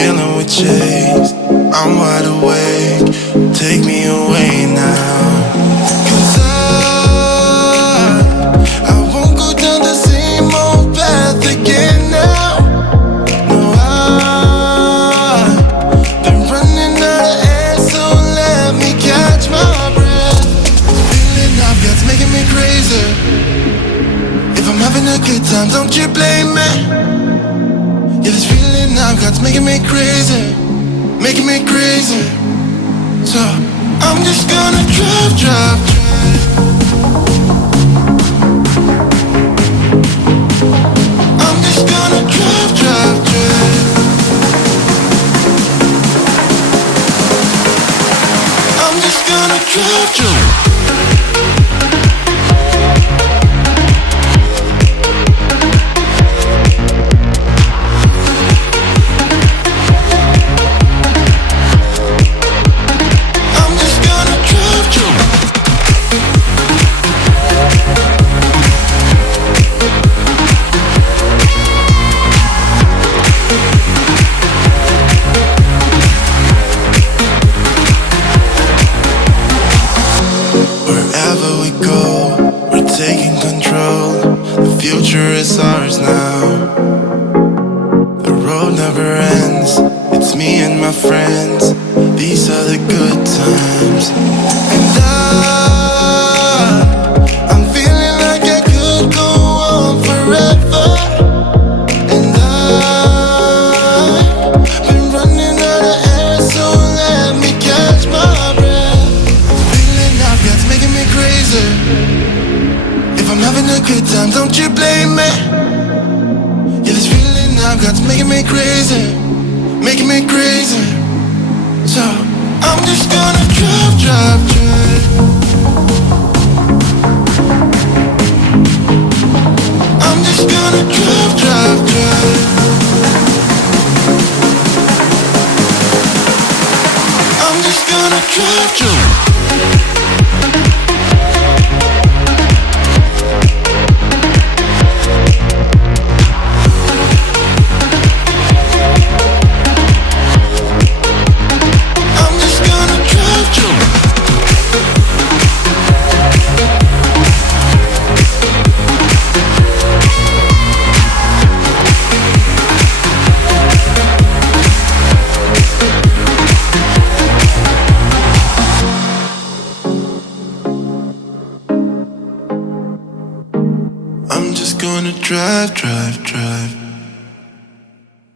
feeling we chased. I'm wide awake, take me away now. 'Cause I won't go down the same old path again now. No, I've been running out of air, so let me catch my breath. Feeling I've got's making me crazy. If I'm having a good time, don't you blame me. Yeah, this feeling I've got's making me crazy, making me crazy. So I'm just gonna drive, drive, drive. I'm just gonna drive, drive, drive. I'm just gonna drive, drive. Wherever we go, we're taking control. The future is ours now. The road never ends, it's me and my friends. These are the good times. And I'm feeling like I could go on forever. And I've been running out of air, so let me catch my breath. Feeling I've got's making me crazy. If I'm having a good time, don't you blame me. Yeah, this feeling I've got's making me crazy, making me crazy. So I'm just gonna drive, drive, drive. I'm just gonna drive, drive, drive. I'm just gonna drive, drive. I'm just gonna drive, drive, drive.